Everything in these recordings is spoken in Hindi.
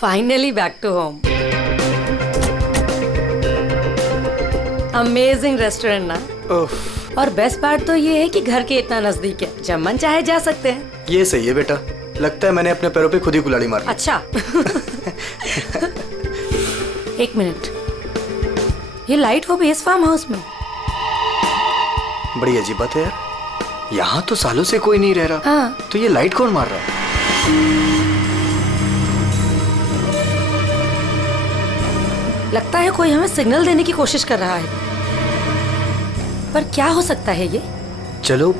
Finally back to home. Amazing restaurant ना। और बेस्ट पार्ट तो ये है कि घर के इतना नजदीक है, जब मन चाहे जा सकते हैं। ये सही है बेटा, लगता है मैंने अपने पैरों पे खुद ही कुल्हाड़ी मार ली। अच्छा। एक मिनट, ये लाइट वो बेस फार्म हाउस में। बड़ी अजीब बात है यार, यहाँ तो सालों से कोई नहीं रह रहा। हाँ। तो ये लाइट कौन मार रहा है? लगता है कोई हमें सिग्नल देने की कोशिश कर रहा है, पर क्या हो सकता है ये? चलो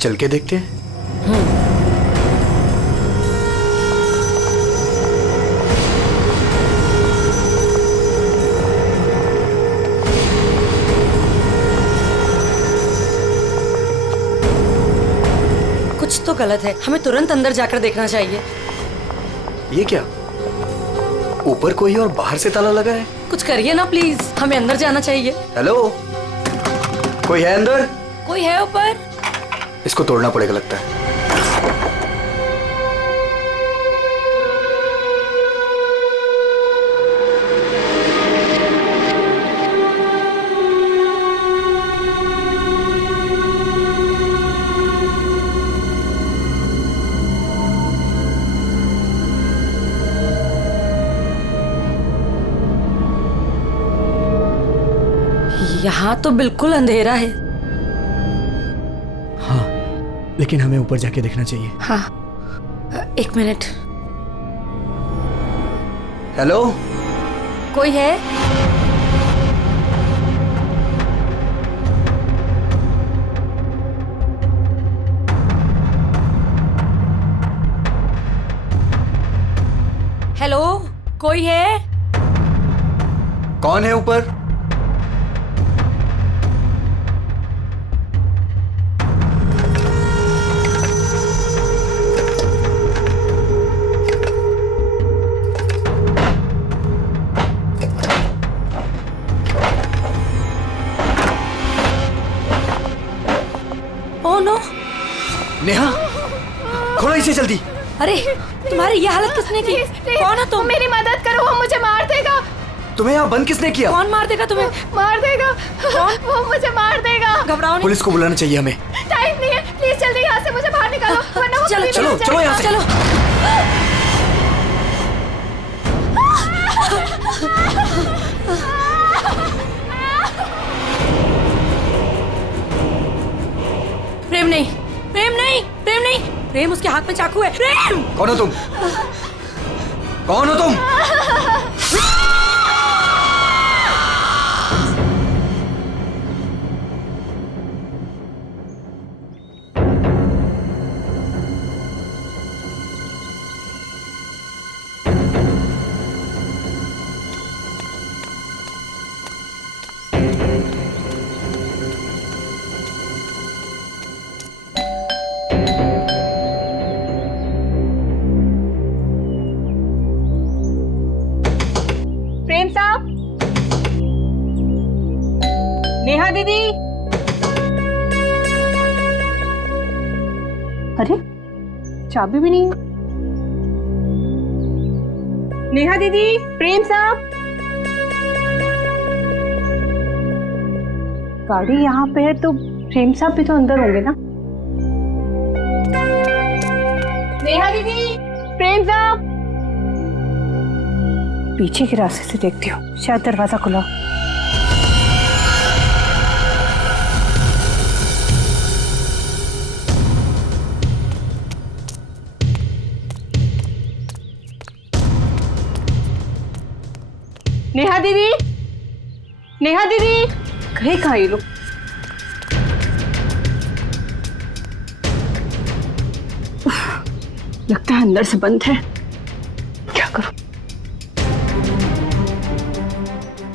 चल के देखते हैं। कुछ तो गलत है, हमें तुरंत अंदर जाकर देखना चाहिए। ये क्या, ऊपर कोई और बाहर से ताला लगा है? कुछ करिए ना प्लीज, हमें अंदर जाना चाहिए। हेलो, कोई है अंदर? कोई है ऊपर? इसको तोड़ना पड़ेगा लगता है। यहाँ तो बिल्कुल अंधेरा है। हाँ, लेकिन हमें ऊपर जाके देखना चाहिए। हाँ, एक मिनट। हेलो, कोई है? हेलो, कोई है? कौन है ऊपर? Oh no! नेहा, खोलो इसे जल्दी। अरे, तुम्हारी ये हालत किसने की? कौन हो तुम? मेरी मदद करो, वो मुझे मार देगा। तुम्हें यहाँ बंद किसने किया? कौन मार देगा तुम्हें? मार देगा। कौन? वो मुझे मार देगा। घबराओ नहीं। पुलिस को बुलाना चाहिए हमें। टाइम नहीं है, प्लीज जल्दी यहाँ से मुझे बाहर निकालो, वरना वो चलो कभी चलो नहीं चलो यहाँ से। चलो। प्रेम नहीं, प्रेम नहीं, प्रेम नहीं, प्रेम उसके हाथ में चाकू है। प्रेम! कौन हो तुम? कौन हो तुम? प्रेम साहब, नेहा दीदी। अरे, चाबी भी नहीं है। नेहा दीदी, प्रेम साहब। गाड़ी यहाँ पे है तो प्रेम साहब भी तो अंदर होंगे ना। नेहा दीदी, प्रेम साहब। पीछे के रास्ते से देखती हूँ, शायद दरवाजा खुला। नेहा दीदी, नेहा दीदी, गए कहाँ ये लोग? लगता है अंदर से बंद है, क्या करूं?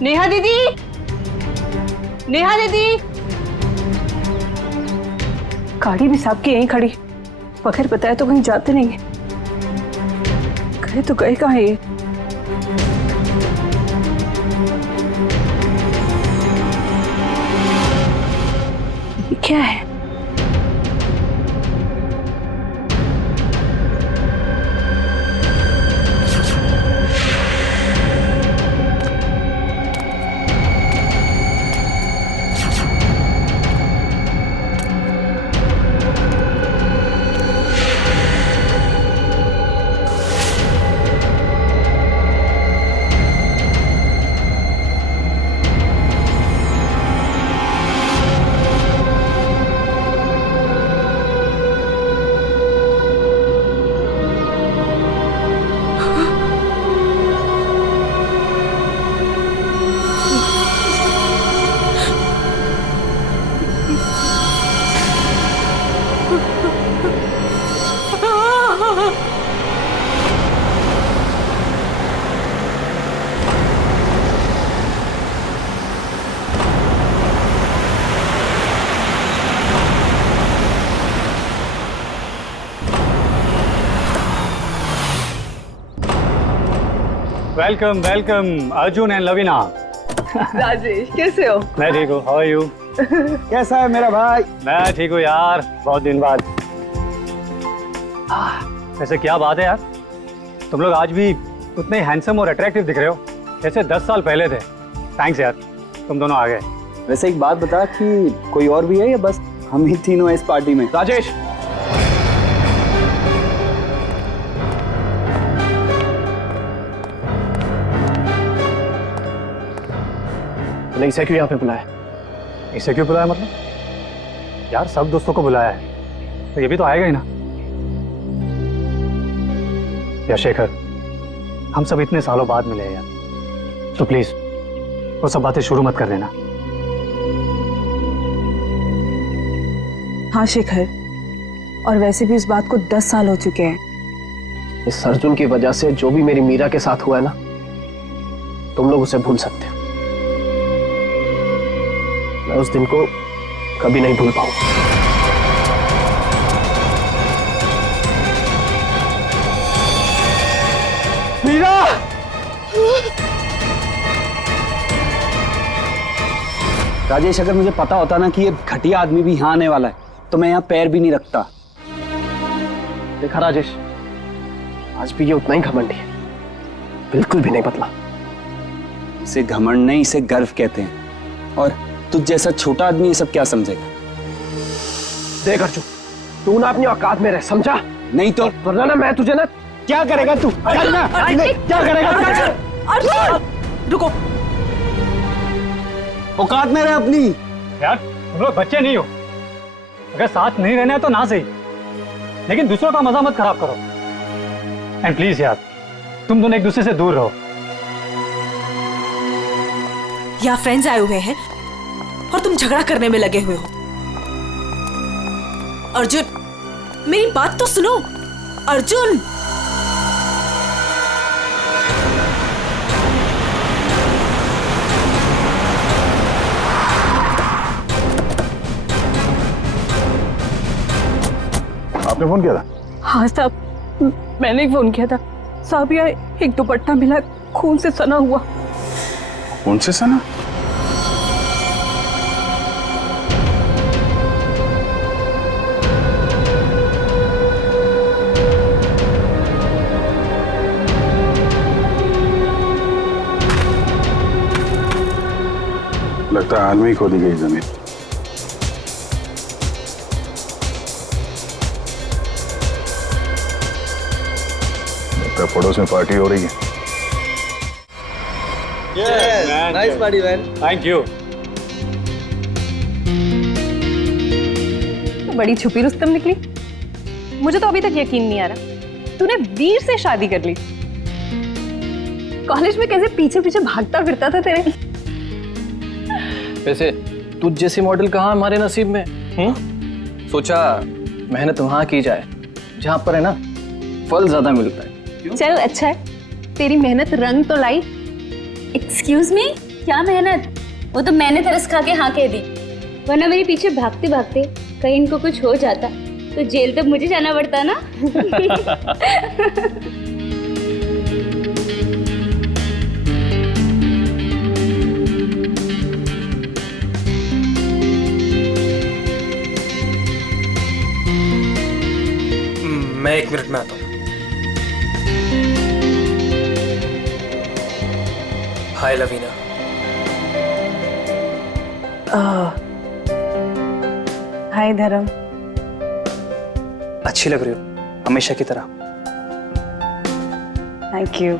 नेहा दीदी, नेहा दीदी। गाड़ी भी साहब की यहीं खड़ी, बगैर बताए तो कहीं जाते नहीं है। गए तो गए कहाँ ये? क्या है? Welcome welcome Arjun and Lavina. Rajesh कैसे हो? मैं ठीक हूँ, हाउ आर यू? कैसा है मेरा भाई? मैं ठीक हूँ यार, बहुत दिन बाद। वैसे क्या बात है यार, तुम लोग आज भी उतने हैंडसम और अट्रैक्टिव दिख रहे हो जैसे 10 साल पहले थे। थैंक्स यार, तुम दोनों आ गए। वैसे एक बात बता कि कोई और भी है या बस हम ही तीनों हैं इस पार्टी में? राजेश, तूने इसे क्यों यहाँ पे बुलाया? इसे क्यों बुलाया मतलब? यार सब दोस्तों को बुलाया है तो ये भी तो आएगा ही ना। या शेखर, हम सब इतने सालों बाद मिले हैं यार, तो प्लीज वो सब बातें शुरू मत कर देना। हाँ शेखर, और वैसे भी इस बात को 10 साल हो चुके हैं। इस अर्जुन की वजह से जो भी मेरी मीरा के साथ हुआ है ना, तुम लोग उसे भूल सकते हो। मैं उस दिन को कभी नहीं भूल पाऊंगा। मीरा! राजेश, अगर मुझे पता होता ना कि ये घटिया आदमी भी यहाँ आने वाला है तो मैं यहाँ पैर भी नहीं रखता। देखा राजेश, आज भी ये उतना ही घमंडी है, बिल्कुल भी नहीं बदला। इसे घमंड नहीं, इसे गर्व कहते हैं। और तुझ जैसा छोटा आदमी ये सब क्या समझेगा? देख अर्जुन, तू ना अपनी औकात में रह, समझा? नहीं तो वरना ना मैं तुझे ना। क्या करेगा तू? करना क्या करेगा? रुको, औकात में रह अपनी। यार तुम लोग बच्चे नहीं हो, अगर साथ नहीं रहना है तो ना सही, लेकिन दूसरों का मजा मत खराब करो। एंड प्लीज यार, तुम दोनों एक दूसरे से दूर रहो। यहाँ फ्रेंड्स आए हुए हैं और तुम झगड़ा करने में लगे हुए हो। अर्जुन, मेरी बात तो सुनो। अर्जुन, आपने फोन किया था? हाँ साहब, मैंने ही फोन किया था। साहब यार, एक दुपट्टा मिला, खून से सना हुआ। कौन से सना? लगता है हाल में ही खोदी गई जमीन। लगता है पड़ोस में पार्टी हो रही है। Nice party man. Thank you. तो बड़ी छुपी रुस्तम निकली। मुझे तो अभी तक यकीन नहीं आ रहा तूने वीर से शादी कर ली। कॉलेज में कैसे पीछे पीछे भागता फिरता था तेरे। वैसे तुझ जैसी मॉडल कहाँ हमारे नसीब में? सोचा मेहनत वहां की जाए जहां पर है ना फल ज्यादा मिलता है। चल अच्छा है, तेरी मेहनत रंग तो लाई। एक्सक्यूज मी, क्या मेहनत? वो तो मैंने तरस खा के हाँ कह दी, वरना मेरे पीछे भागते भागते कहीं इनको कुछ हो जाता तो जेल तक मुझे जाना पड़ता ना। मैं 1 मिनट में आता हूँ। हाय लवीना। हाय धर्म। अच्छी लग रही हो हमेशा की तरह। Thank you.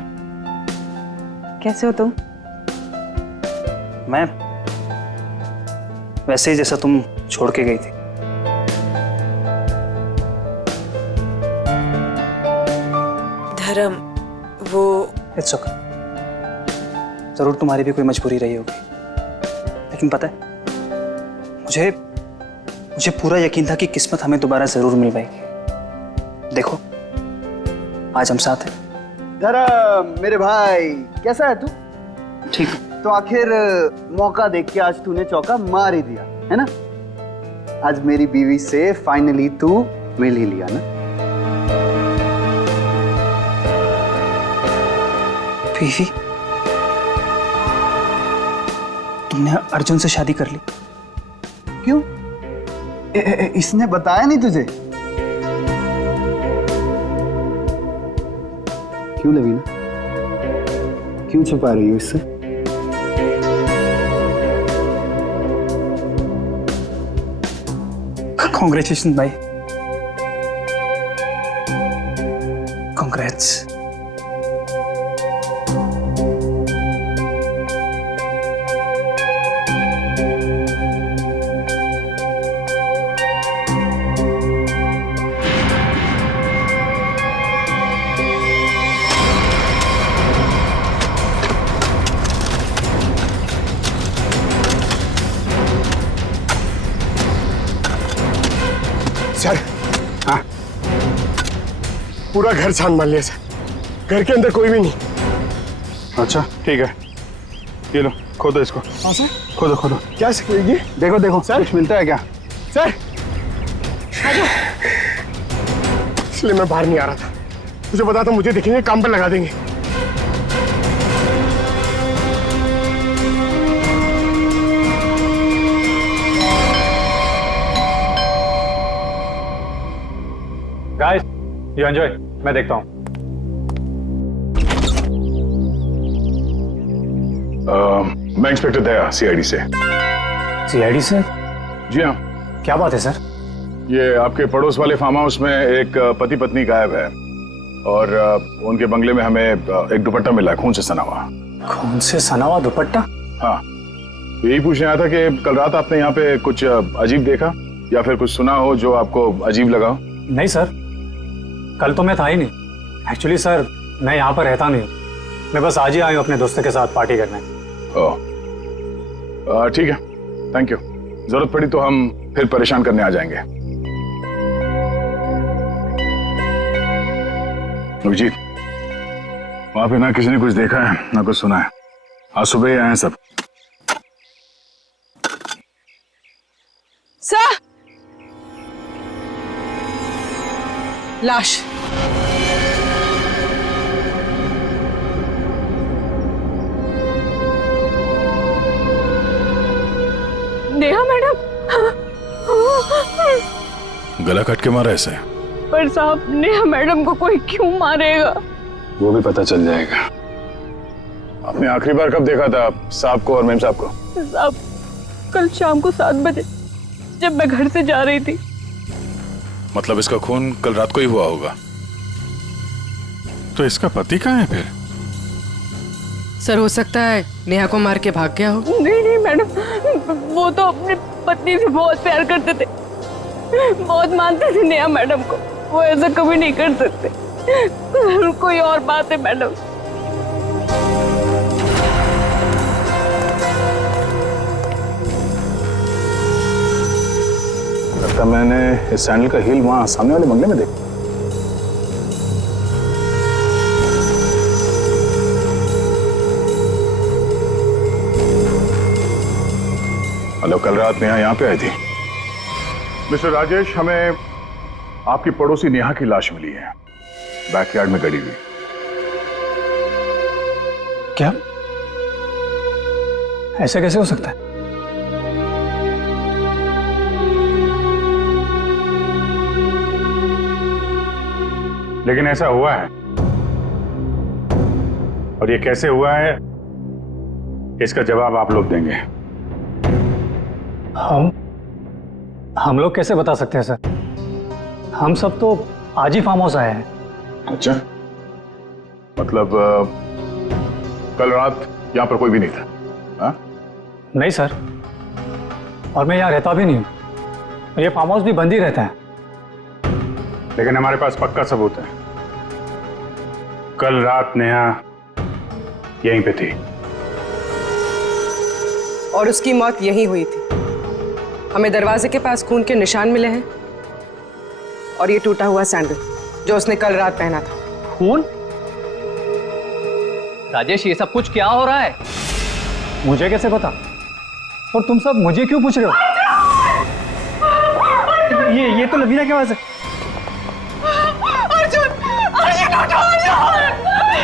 कैसे हो तुम? मैं वैसे ही जैसा तुम छोड़ के गई थी। धर्म, वो इट्स ओके। जरूर तुम्हारी भी कोई मजबूरी रही होगी, लेकिन पता है मुझे पूरा यकीन था कि किस्मत हमें दोबारा जरूर मिल पाएगी। देखो आज हम साथ हैं। धर्म मेरे भाई, कैसा है तू? ठीक। तो आखिर मौका देख के आज तूने चौका मार ही दिया है ना। आज मेरी बीवी से फाइनली तू मिल ही लिया ना। बीवी, तुमने अर्जुन से शादी कर ली? क्यों? इसने बताया नहीं तुझे? क्यों लवीना, क्यों छुपा रही हो इससे? कॉन्ग्रेचुलेशन भाई, कॉन्ग्रेट्स। सर, हाँ, पूरा घर छान मार लिया सर, घर के अंदर कोई भी नहीं। अच्छा ठीक है, ये लो खोदो इसको। हाँ सर। खोदो खोदो। क्या सर ये? देखो देखो सर। कुछ मिलता है क्या? सर, इसलिए मैं बाहर नहीं आ रहा था, मुझे पता था मुझे देखेंगे काम पर लगा देंगे। गाइस, यू एंजॉय, मैं देखता हूँ। मैं इंस्पेक्टर दया, सीआईडी से। सीआईडी से? जी हाँ, क्या बात है सर? ये आपके पड़ोस वाले फार्म हाउस में एक पति पत्नी गायब है और उनके बंगले में हमें एक दुपट्टा मिला है, खून से सना हुआ। खून से सना हुआ दुपट्टा? हाँ, तो यही पूछने आया था कि कल रात आपने यहाँ पे कुछ अजीब देखा या फिर कुछ सुना हो जो आपको अजीब लगा हो? नहीं सर, कल तो मैं था ही नहीं। एक्चुअली सर, मैं यहाँ पर रहता नहीं, मैं बस आज ही आया हूँ अपने दोस्तों के साथ पार्टी करने। ओह, ठीक है, थैंक यू। जरूरत पड़ी तो हम फिर परेशान करने आ जाएंगे। अभिजीत, वहां पे ना किसी ने कुछ देखा है ना कुछ सुना है, आज सुबह ही आए हैं सब। सर, लाश। नेहा मैडम। गला काट के मारा ऐसे? पर साहब, नेहा मैडम को कोई क्यों मारेगा? वो भी पता चल जाएगा। आपने आखिरी बार कब देखा था साहब को और मेम साहब को? साहब, कल शाम को 7 बजे जब मैं घर से जा रही थी। मतलब इसका खून कल रात को ही हुआ होगा। तो इसका पति कहाँ है फिर? सर, हो सकता है नेहा को मार के भाग गया हो। नहीं नहीं मैडम, वो तो अपनी पत्नी से बहुत प्यार करते थे, बहुत मानते थे नेहा मैडम को, वो ऐसा कभी नहीं कर सकते। कोई और बात है मैडम। लगता मैंने इस सैंडल का हील वहां सामने वाले बंगले में देखा। हेलो, कल रात नेहा यहाँ पे आई थी। मिस्टर राजेश, हमें आपकी पड़ोसी नेहा की लाश मिली है, बैकयार्ड में गड़ी हुई। क्या? ऐसा कैसे हो सकता है? लेकिन ऐसा हुआ है, और ये कैसे हुआ है इसका जवाब आप लोग देंगे। हम लोग कैसे बता सकते हैं सर? हम सब तो आज ही फार्म हाउस आए हैं। अच्छा, मतलब कल रात यहाँ पर कोई भी नहीं था? हाँ? नहीं सर, और मैं यहाँ रहता भी नहीं हूँ, और ये फार्म हाउस भी बंद ही रहता है। लेकिन हमारे पास पक्का सबूत है, कल रात नेहा यहीं पे थी और उसकी मौत यहीं हुई थी। हमें दरवाजे के पास खून के निशान मिले हैं और ये टूटा हुआ सैंडल जो उसने कल रात पहना था। खून? राजेश, ये सब कुछ क्या हो रहा है? मुझे कैसे पता? और तुम सब मुझे क्यों पूछ रहे हो? ये तो लवीना की आवाज है। अर्जुन, अर्जुन उठो, अर्जुन!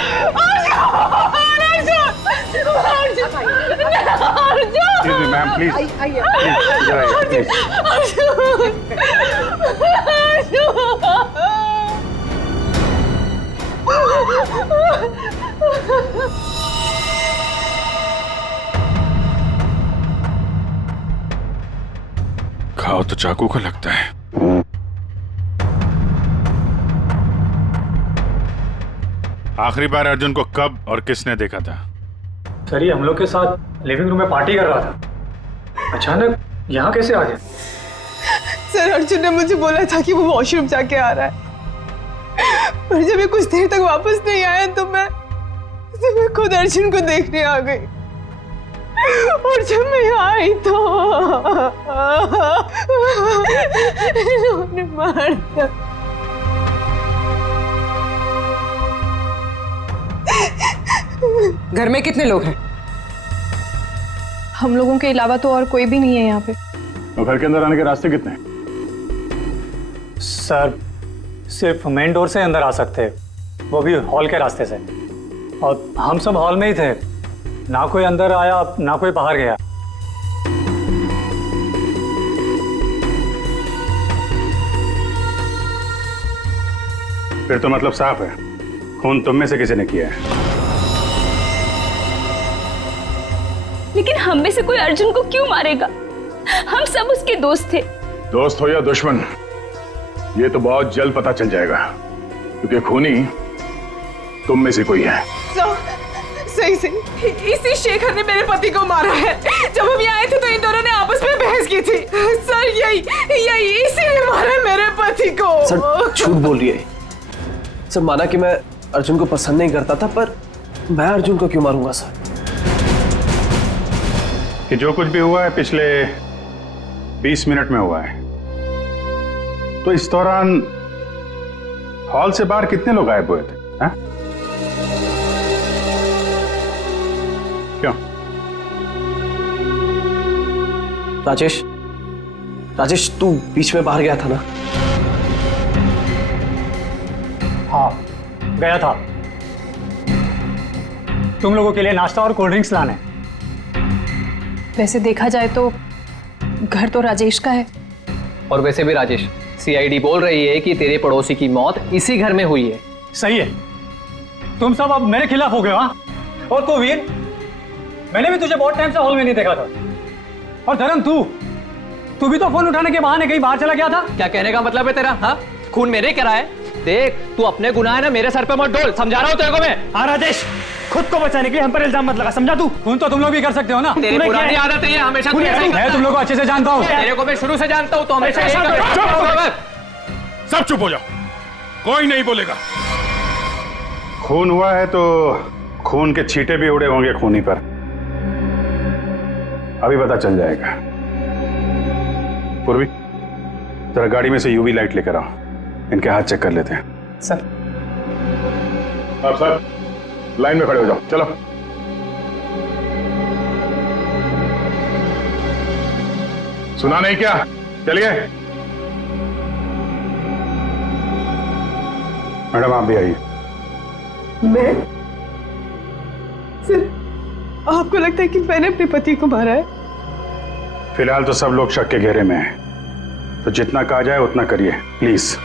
मैम प्लीज खाओ तो चाकू का लगता है। आखिरी बार अर्जुन को कब और किसने देखा था? सर ये हम लोग के साथ लिविंग रूम में पार्टी कर रहा था, अचानक यहाँ कैसे आ गया? सर अर्जुन ने मुझे बोला था कि वो वॉशरूम जाके आ रहा है, पर जब ये कुछ देर तक वापस नहीं आया तो मैं खुद अर्जुन को देखने आ गई। और जब मैं यहाँ आई तो इन्होंने मार दिया। घर में कितने लोग हैं? हम लोगों के अलावा तो और कोई भी नहीं है यहाँ पे। तो घर के अंदर आने के रास्ते कितने हैं? सर सिर्फ मेन डोर से अंदर आ सकते हैं, वो भी हॉल के रास्ते से, और हम सब हॉल में ही थे, ना कोई अंदर आया ना कोई बाहर गया। फिर तो मतलब साफ है, खून तुम में से किसी ने किया है। लेकिन हम में से कोई अर्जुन को क्यों मारेगा? हम सब उसके दोस्त थे। दोस्त हो या दुश्मन, ये तो बहुत जल्द पता चल जाएगा, क्योंकि खूनी तुम में से कोई है। सही से इसी शेखर ने मेरे पति को मारा है। जब हम यहाँ आए थे तो इन दोनों ने आपस में बहस की थी। सर यही इसी ने मारा मेरे पति को। सर झूठ बोल रही है। सर माना कि मैं अर्जुन को पसंद नहीं करता था, पर मैं अर्जुन को क्यों मारूंगा सर? कि जो कुछ भी हुआ है पिछले 20 मिनट में हुआ है, तो इस दौरान हॉल से बाहर कितने लोग गायब हुए थे? हा? क्यों? राजेश तू बीच में बाहर गया था ना? हाँ गया था, तुम लोगों के लिए नाश्ता और कोल्ड ड्रिंक्स लाने। वैसे देखा जाए तो घर तो राजेश का है। और वैसे भी राजेश, सीआईडी बोल रही है कि तेरे पड़ोसी की मौत इसी घर में हुई है। सही है, तुम सब अब मेरे खिलाफ हो गए। हाँ, और कोवीर, मैंने भी तुझे बहुत टाइम से हॉल में नहीं देखा था। और धर्म तू भी तो फोन उठाने के बहाने कहीं बाहर चला गया था। क्या कहने का मतलब है तेरा? हाँ, खून मेरे करा है। देख तू अपने गुनाह है ना मेरे सर पे मत डोल, समझा रहा हूँ तेरे को मैं। हाँ राजेश, खुद को बचाने के लिए हम पर इल्जाम मत लगा, समझा तू? खून तो तुम लोग भी कर सकते हो ना। तेरी पुरानी आदत है, हमेशा मैं तुम लोग को अच्छे से जानता हूँ। तेरे को मैं शुरू से जानता हूँ, तो हमेशा सब चुप हो जाओ, कोई नहीं बोलेगा। खून हुआ है तो खून के छींटे भी उड़े होंगे खूनी पर, अभी पता चल जाएगा। पूर्वी जरा गाड़ी में से यूवी लाइट लेकर आओ, इनके हाथ चेक कर लेते हैं। सर आप सर लाइन में खड़े हो जाओ, चलो। सुना नहीं क्या? चलिए। मैडम आप भी आइए। मैं? सर आपको लगता है कि मैंने अपने पति को मारा है? फिलहाल तो सब लोग शक के घेरे में हैं, तो जितना कहा जाए उतना करिए प्लीज।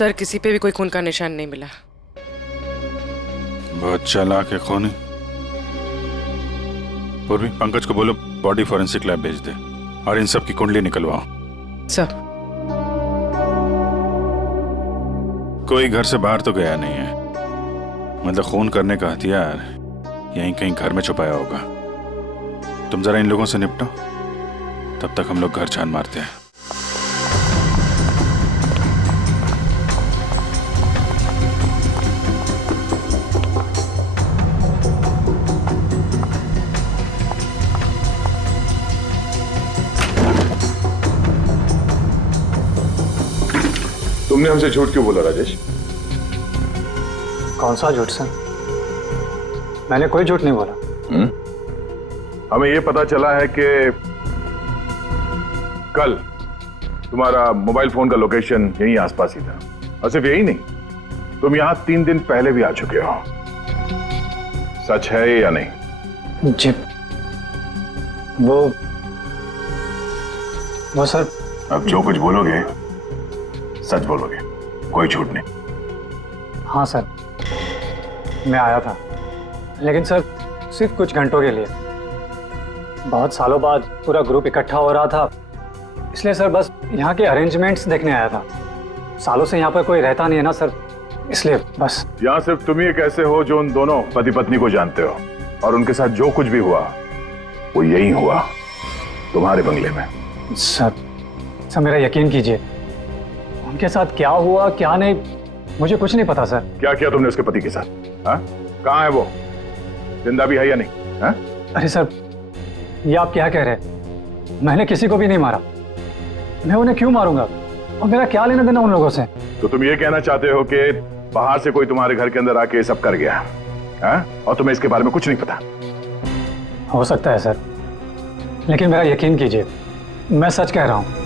सर किसी पे भी कोई खून का निशान नहीं मिला। बहुत चालाक है कौन है? पूर्वी, पंकज को बोलो बॉडी फॉरेंसिक लैब भेज दे और इन सब की कुंडली निकलवाओ। सर कोई घर से बाहर तो गया नहीं है, मतलब खून करने का हथियार यहीं कहीं घर में छुपाया होगा। तुम जरा इन लोगों से निपटो, तब तक हम लोग घर छान मारते हैं। तुमने हमसे झूठ क्यों बोला राजेश? कौन सा झूठ सर? मैंने कोई झूठ नहीं बोला। हमें यह पता चला है कि कल तुम्हारा मोबाइल फोन का लोकेशन यहीं आसपास ही था, और सिर्फ यही नहीं, तुम यहां 3 दिन पहले भी आ चुके हो। सच है या नहीं? जी वो सर। अब जो कुछ बोलोगे सच बोलोगे, कोई झूठ नहीं। हाँ सर, मैं आया था, लेकिन सर सिर्फ कुछ घंटों के लिए। बहुत सालों बाद पूरा ग्रुप इकट्ठा हो रहा था, इसलिए सर बस यहाँ के अरेंजमेंट्स देखने आया था। सालों से यहाँ पर कोई रहता नहीं है ना सर, इसलिए बस। यहाँ सिर्फ तुम ही कैसे हो जो उन दोनों पति पत्नी को जानते हो, और उनके साथ जो कुछ भी हुआ वो यही हुआ, तुम्हारे बंगले में। सर मेरा यकीन कीजिए, उनके साथ क्या हुआ क्या नहीं मुझे कुछ नहीं पता सर। क्या किया तुमने उसके पति के साथ? कहाँ है वो? जिंदा भी है या नहीं? हा? अरे सर, ये आप क्या कह रहे हैं? मैंने किसी को भी नहीं मारा। मैं उन्हें क्यों मारूंगा, और मेरा क्या लेना देना उन लोगों से? तो तुम ये कहना चाहते हो कि बाहर से कोई तुम्हारे घर के अंदर आके ये सब कर गया, और तुम्हें इसके बारे में कुछ नहीं पता? हो सकता है सर, लेकिन मेरा यकीन कीजिए, मैं सच कह रहा हूं।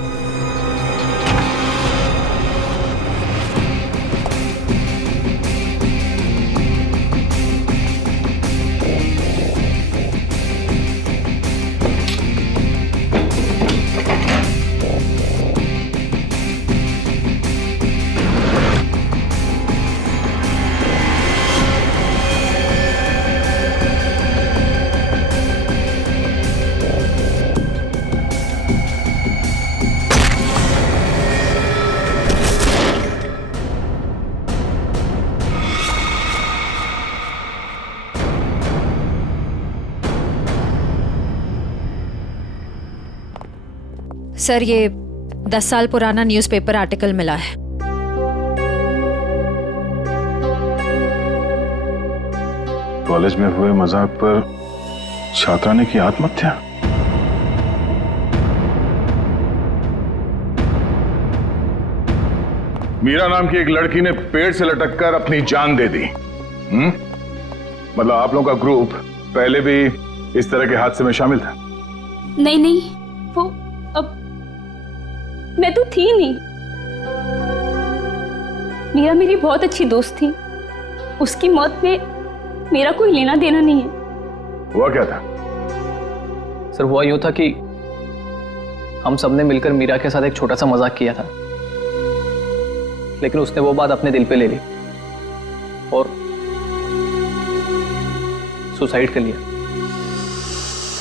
सर, ये 10 साल पुराना न्यूज़पेपर आर्टिकल मिला है। कॉलेज में हुए मजाक पर छात्रा ने की आत्महत्या। मीरा नाम की एक लड़की ने पेड़ से लटककर अपनी जान दे दी। मतलब आप लोगों का ग्रुप पहले भी इस तरह के हादसे में शामिल था? नहीं, वो अब मैं तो थी नहीं। मीरा मेरी बहुत अच्छी दोस्त थी, उसकी मौत में मेरा कोई लेना देना नहीं है। हुआ क्या था? सर हुआ यूं था कि हम सबने मिलकर मीरा के साथ एक छोटा सा मजाक किया था, लेकिन उसने वो बात अपने दिल पे ले ली और सुसाइड कर लिया।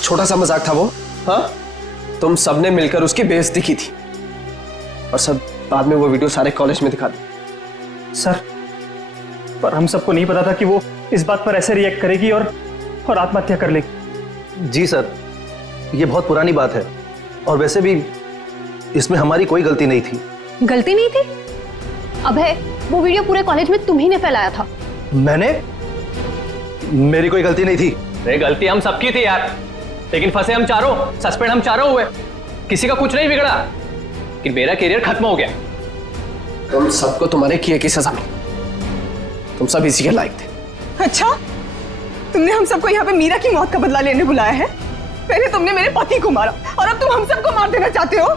छोटा सा मजाक था वो? हाँ, तुम सबने मिलकर उसकी बेइज्जती की थी, और सब बाद में वो वीडियो सारे कॉलेज में दिखा दी। सर, पर हम सबको नहीं पता था कि वो इस बात पर ऐसे रिएक्ट करेगी और आत्महत्या कर लेगी। जी सर, ये बहुत पुरानी बात है, और वैसे भी इसमें हमारी कोई गलती नहीं थी। गलती नहीं थी? अभय, वो वीडियो पूरे कॉलेज में तुम्ही ने फैलाया था। मैंने? मेरी कोई गलती नहीं थी। अरे गलती हम सबकी थी यार, लेकिन फंसे हम चारों, सस्पेंड हम चारों हुए। किसी का कुछ नहीं बिगड़ा, कि मेरा करियर खत्म हो गया। तुम सबको तुम्हारे किए की सजा मिली, तुम सब इसी के लायक थे। अच्छा, तुमने हम सबको यहाँ पे मीरा की मौत का बदला लेने बुलाया है? पहले तुमने मेरे पति को मारा, और अब तुम हम सबको मार देना चाहते हो?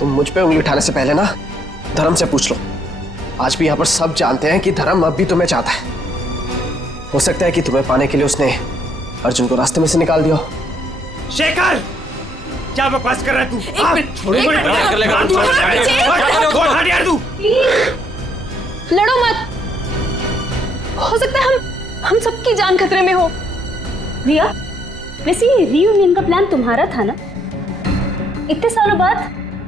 तुम मुझ पे उंगली उठाने से पहले ना धर्म से पूछ लो। आज भी यहाँ पर सब जानते हैं कि धर्म अब भी तुम्हें चाहता है। हो सकता है कि तुम्हें पाने के लिए उसने अर्जुन को रास्ते में से निकाल दिया। शेखर, क्या बकवास कर रहा है तू? एक मिनट, छोड़ो एक मिनट, लड़ो मत। हो सकता है हम सबकी जान खतरे में हो। रिया, वैसे ये रीयूनियन का प्लान तुम्हारा था ना? इतने सालों बाद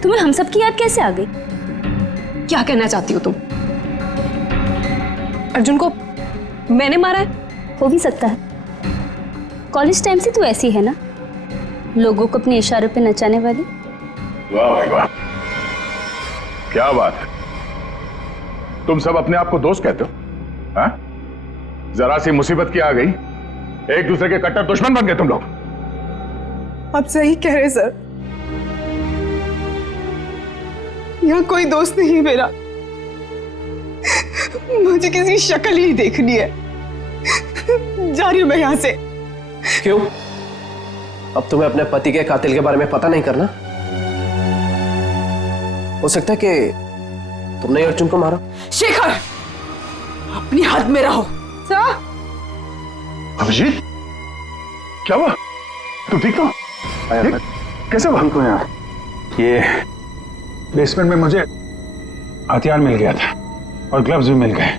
तुम्हें हम सब की याद कैसे आ गई? क्या कहना चाहती हो तुम? अर्जुन को मैंने मारा है? हो भी सकता है। कॉलेज टाइम से तू ऐसी है ना, लोगों को अपने इशारों पे नचाने वाली। वाह भाई वाह, क्या बात है। तुम सब अपने आप को दोस्त कहते हो? हाँ? जरा सी मुसीबत की आ गई, एक दूसरे के कट्टर दुश्मन बन गए तुम लोग। आप सही कह रहे सर, यहाँ कोई दोस्त नहीं मेरा। मुझे किसी की शक्ल ही देखनी है। जा रही हूं मैं यहाँ से। क्यों? अब तुम्हें अपने पति के कातिल के बारे में पता नहीं करना? हो सकता है कि तुमने अर्जुन को मारा। शेखर, अपनी हद में रहो। सर, अभिजीत, क्या हुआ? तुम ठीक हो? कैसे हुआ? ठीक हो यार। ये बेसमेंट में मुझे हथियार मिल गया था और ग्लव्स भी मिल गए,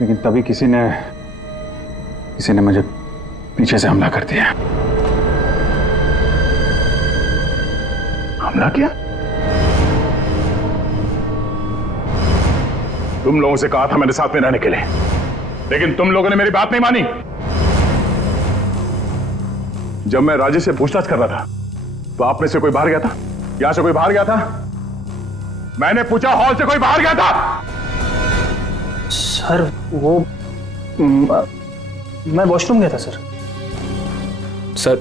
लेकिन तभी किसी ने मुझे पीछे से हमला कर दिया। हमला किया? तुम लोगों से कहा था मेरे साथ में रहने के लिए, लेकिन तुम लोगों ने मेरी बात नहीं मानी। जब मैं राजेश से पूछताछ कर रहा था तो आप में से कोई बाहर गया था? यहां से कोई बाहर गया था? मैंने पूछा, हॉल से कोई बाहर गया था? सर वो मैं वॉशरूम गया था सर। सर,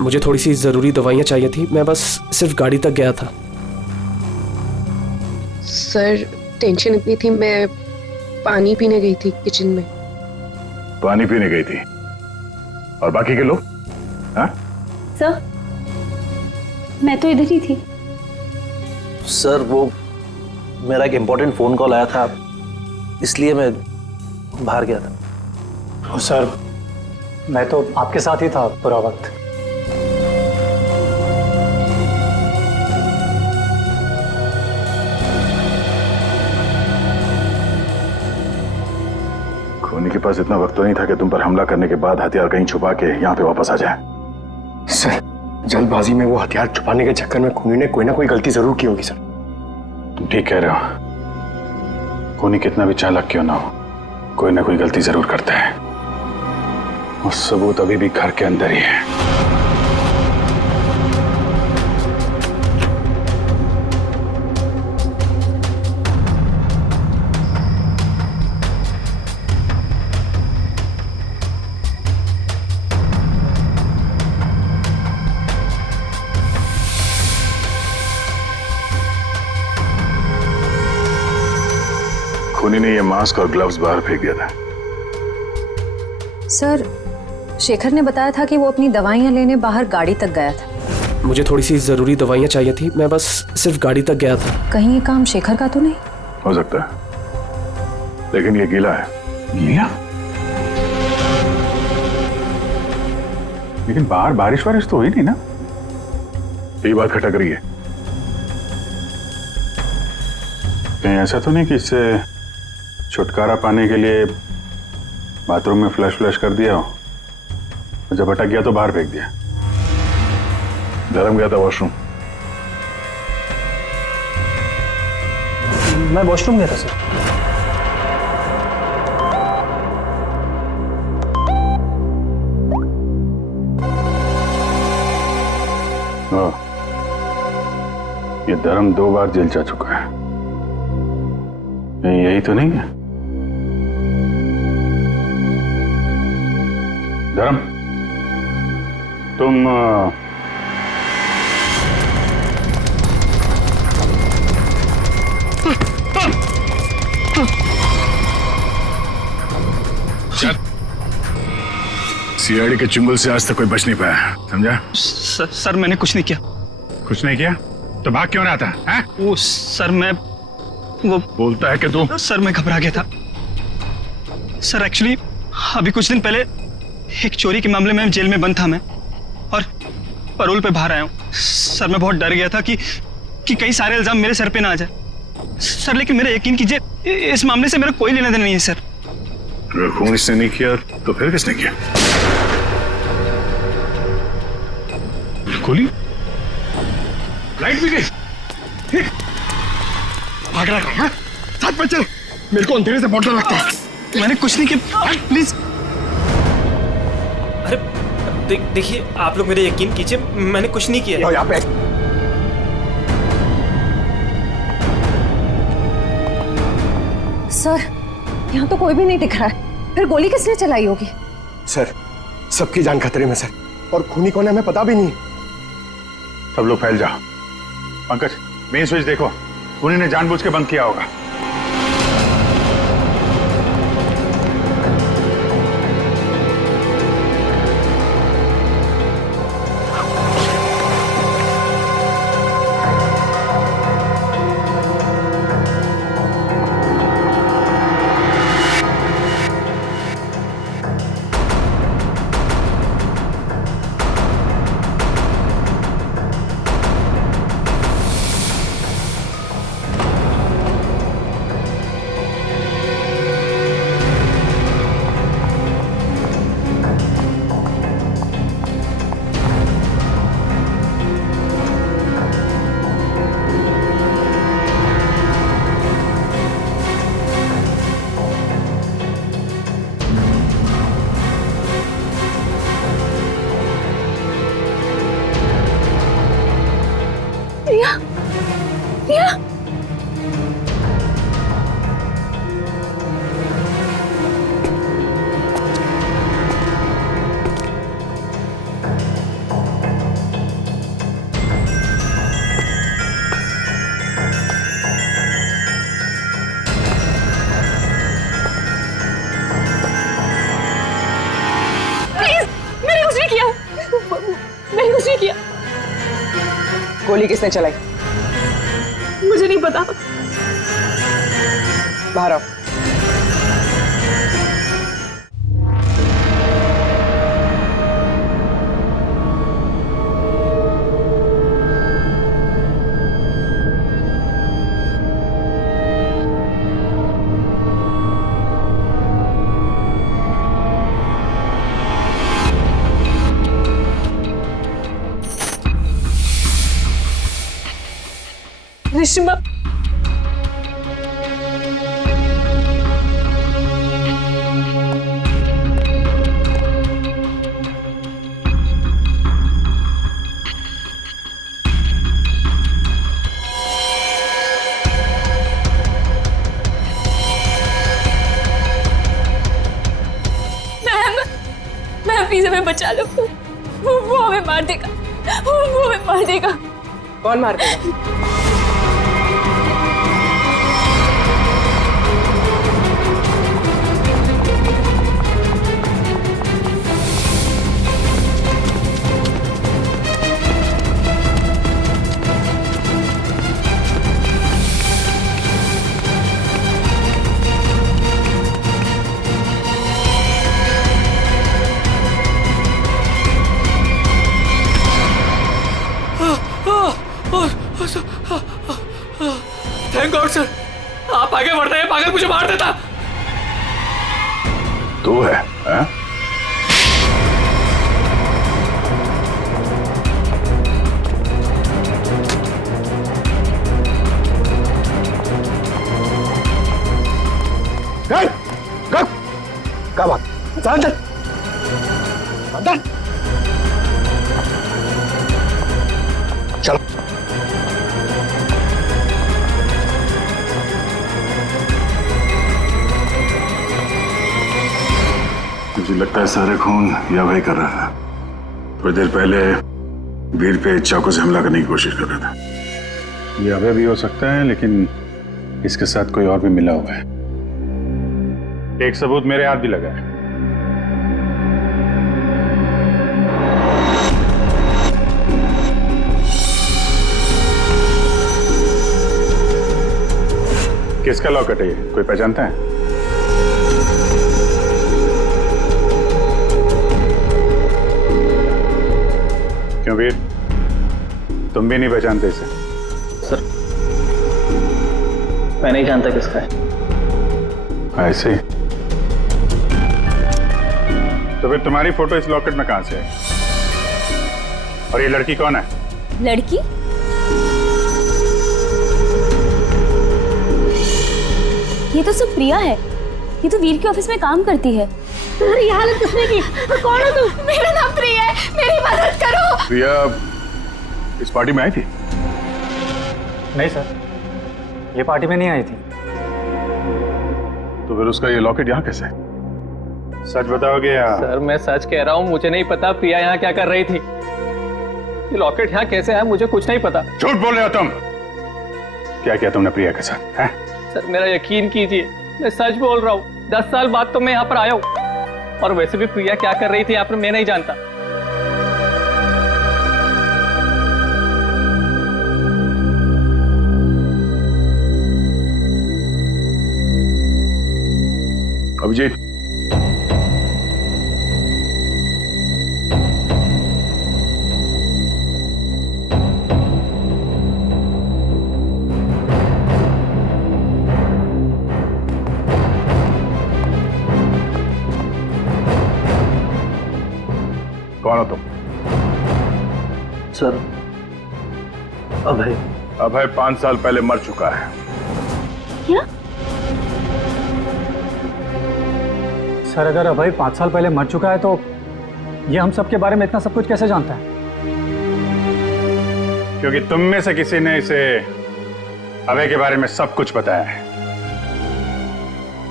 मुझे थोड़ी सी जरूरी दवाइयां चाहिए थी, मैं बस सिर्फ गाड़ी तक गया था। सर, टेंशन इतनी थी, मैं पानी पीने गई थी किचन में। पानी पीने गई थी? और बाकी के लोग? हाँ? सर, मैं तो इधर ही थी। सर वो मेरा एक इम्पोर्टेंट फोन कॉल आया था, इसलिए मैं बाहर गया था। ओ सर, मैं तो आपके साथ ही था पूरा वक्त। खूनी के पास इतना वक्त तो नहीं था कि तुम पर हमला करने के बाद हथियार कहीं छुपा के यहाँ पे वापस आ जाए। सर, जल्दबाजी में वो हथियार छुपाने के चक्कर में खूनी ने कोई ना कोई गलती जरूर की होगी सर। तुम ठीक कह रहे हो। खूनी कितना भी चालाक क्यों ना हो, कोई ना कोई गलती जरूर करता है। और सबूत अभी भी घर के अंदर ही है। खूनी ने ये मास्क और ग्लव्स बाहर फेंक दिया था। सर, शेखर ने बताया था कि वो अपनी दवाइयां लेने बाहर गाड़ी तक गया था। मुझे थोड़ी सी जरूरी दवाइयां चाहिए थी, मैं बस सिर्फ गाड़ी तक गया था। कहीं ये काम शेखर का तो नहीं? हो सकता है, लेकिन ये गीला है। गीला? लेकिन बाहर बारिश तो हुई नहीं ना? ये बात खटक रही है। कहीं ऐसा तो नहीं कि इससे छुटकारा पाने के लिए बाथरूम में फ्लश कर दिया हो, जब अटक गया तो बाहर फेंक दिया? धर्म गया था वॉशरूम? मैं वॉशरूम गया था सर। ये धर्म 2 बार जेल जा चुका है, यही तो नहीं है? धर्म, तुम सीआईडी के चुंगल से आज तक कोई बच नहीं पाया, समझा? सर मैंने कुछ नहीं किया। कुछ नहीं किया तो भाग क्यों रहा था? हैं? वो सर मैं वो बोलता है कि तू? सर मैं घबरा गया था सर। एक्चुअली अभी कुछ दिन पहले एक चोरी के मामले में जेल में बंद था मैं, और परोल पे बाहर आया हूँ। सर मैं बहुत डर गया था कि कई सारे इल्जाम मेरे सर पे ना आ जाए सर, लेकिन मेरा यकीन कीजिए इस मामले से मेरा कोई लेना देना नहीं है सर। अगर खून इसने नहीं किया तो फिर किसने किया? गोली? लाइट भी गई। भाग रहा है, साथ में चल, मेरे को अंधेरे से बहुत डर लगता है। मैंने कुछ नहीं किया, प्लीज। अरे देखिए, आप लोग मेरे यकीन कीजिए, मैंने कुछ नहीं किया। यहाँ पे सर, यहाँ तो कोई भी नहीं दिख रहा है, फिर गोली किसने चलाई होगी? सर, सबकी जान खतरे में सर, और खूनी कौन है हमें पता भी नहीं। सब लोग फैल जाओ। पंकज, मेन स्विच देखो, खूनी ने जानबूझ के बंद किया होगा। रिया, रिया, प्लीज, मैंने कुछ नहीं किया, मैंने कुछ नहीं किया। गोली किसने चलाई? मुझे नहीं पता। बाहर आओ। रिश्मा, मैम प्लीज हमें बचा लो, वो हमें मार देगा, वो हमें मार देगा। कौन मार देगा? थैंक गॉड सर, आप आगे बढ़ रहे हैं, पागल मुझे मार देता। तू है, हाँ? क्या बात? अंदर, अंदर। चलो। मुझे लगता है सारे खून या वही कर रहा था। थोड़ी देर पहले वीर पे चाकू से हमला करने की कोशिश कर रहा था। ये अभय भी हो सकता है, लेकिन इसके साथ कोई और भी मिला हुआ है। एक सबूत मेरे हाथ भी लगा है। किसका लॉकेट है ये? कोई पहचानता है? क्यों वीर, तुम भी नहीं पहचानते इसे? सर मैं नहीं जानता किसका है। ऐसे ही? तो फिर तुम्हारी फोटो इस लॉकेट में कहां से है? और ये लड़की कौन है? लड़की? ये तो सब प्रिया है। ये तो वीर के ऑफिस में काम करती है। तुम्हारी हालत किसने की? कौन हो तुम? मेरा नाम प्रिया है, मेरी मदद करो। प्रिया इस पार्टी में आई थी? नहीं सर, ये पार्टी में नहीं आई थी। तो फिर उसका ये लॉकेट यहाँ कैसे? सच बताओगे या? सर मैं सच कह रहा हूँ, मुझे नहीं पता प्रिया यहाँ क्या कर रही थी। ये लॉकेट यहाँ कैसे है मुझे कुछ नहीं पता। झूठ बोल रहे हो तुम। क्या किया तुमने प्रिया के साथ? हैं? सर मेरा यकीन कीजिए, मैं सच बोल रहा हूँ। 10 साल बाद तो मैं यहाँ पर आया हूँ, और वैसे भी प्रिया क्या कर रही थी यहाँ पर मैं नहीं जानता। अभिजीत, कौन हो तुम? सर अभय। अभय 5 साल पहले मर चुका है। क्या? सर अगर अभय 5 साल पहले मर चुका है तो ये हम सब के बारे में इतना सब कुछ कैसे जानता है? क्योंकि तुम में से किसी ने इसे अभय के बारे में सब कुछ बताया है।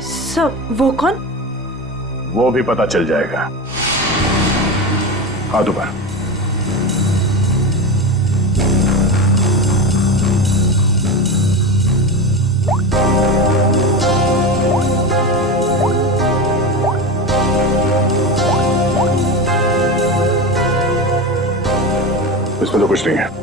सब? वो कौन? वो भी पता चल जाएगा। हाथ ऊपर। इसमें तो कुछ नहीं है।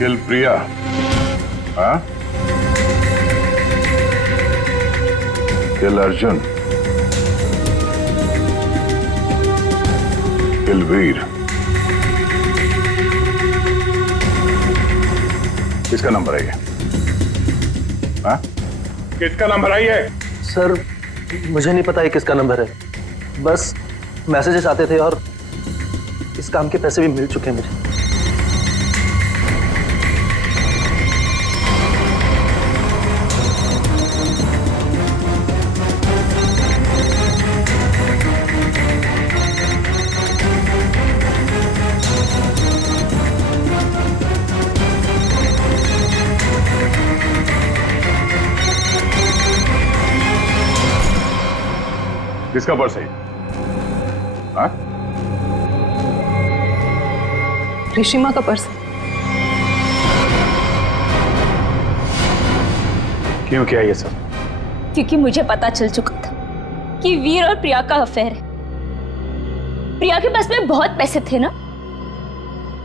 किल प्रिया, हाँ? किल अर्जुन, किल वीर। किसका नंबर है ये? हाँ? किसका नंबर है ये? सर मुझे नहीं पता ये किसका नंबर है, बस मैसेजेस आते थे और इस काम के पैसे भी मिल चुके हैं मुझे। किसका पर्स है? हाँ? ऋषिमा का पर्स। क्यों किया ये सब? क्योंकि मुझे पता चल चुका था कि वीर और प्रिया का अफेयर है। प्रिया के पास में बहुत पैसे थे ना,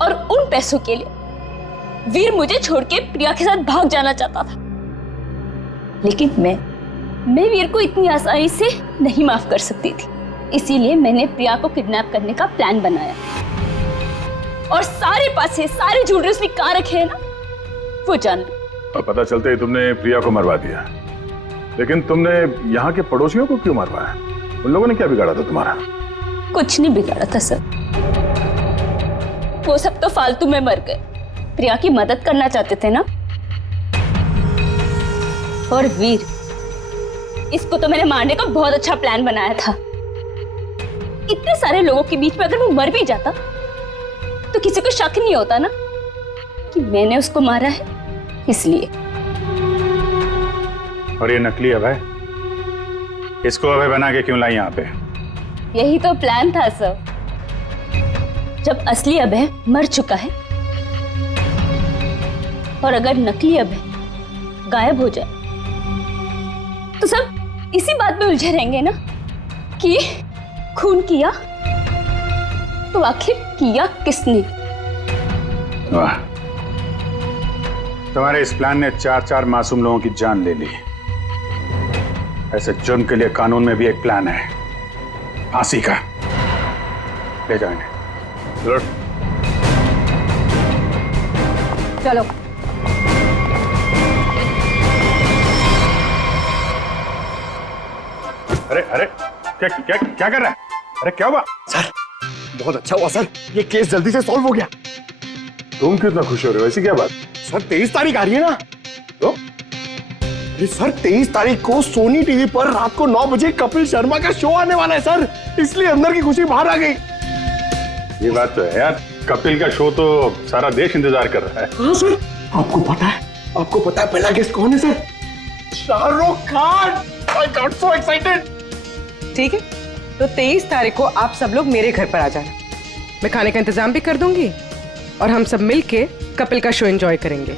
और उन पैसों के लिए वीर मुझे छोड़ के प्रिया के साथ भाग जाना चाहता था। लेकिन मैं वीर को इतनी आसानी से नहीं माफ कर सकती थी। इसीलिए मैंने प्रिया को किडनैप करने का प्लान बनाया, और सारे पैसे, सारे ज्वेलरी उसने कहाँ रखे हैं ना, वो जान लो। और पता चलते ही तुमने प्रिया को मरवा दिया। लेकिन तुमने यहाँ के पड़ोसियों को क्यों मरवाया? उन लोगों ने क्या बिगाड़ा था तुम्हारा? कुछ नहीं बिगाड़ा था सर, वो सब तो फालतू में मर गए। प्रिया की मदद करना चाहते थे ना। और वीर, इसको तो मैंने मारने का बहुत अच्छा प्लान बनाया था। इतने सारे लोगों के बीच में अगर वो मर भी जाता तो किसी को शक नहीं होता ना कि मैंने उसको मारा है, इसलिए। और ये नकली अभय, इसको अभय बना के क्यों लाई यहाँ पे? यही तो प्लान था सर। जब असली अभय मर चुका है और अगर नकली अभय गायब हो जाए तो सब इसी बात में उलझे रहेंगे ना कि खून किया तो आखिर किया किसने। वाह, तुम्हारे इस प्लान ने 4 मासूम लोगों की जान ले ली। ऐसे जुर्म के लिए कानून में भी एक प्लान है, फांसी का। ले जाओ इन्हें। चलो। अरे अरे, क्या क्या क्या कर रहा है? अरे क्या हुआ? सर बहुत अच्छा हुआ सर, ये केस जल्दी से सॉल्व हो गया। तुम क्यों इतना खुश हो रहे हो? ऐसी क्या बात? सर 23 तारीख आ रही है ना, तो अरे सर 23 तारीख को सोनी टीवी पर रात को 9 बजे कपिल शर्मा का शो आने वाला है सर, इसलिए अंदर की खुशी बाहर आ गई। ये बात तो है यार, कपिल का शो तो सारा देश इंतजार कर रहा है। हाँ सर, आपको पता है पहला गेस्ट कौन है sir? Shahrukh Khan. I got so excited। ठीक है, तो 23 तारीख को आप सब लोग मेरे घर पर आ जाना। मैं खाने का इंतजाम भी कर दूंगी और हम सब मिलके कपिल का शो एंजॉय करेंगे।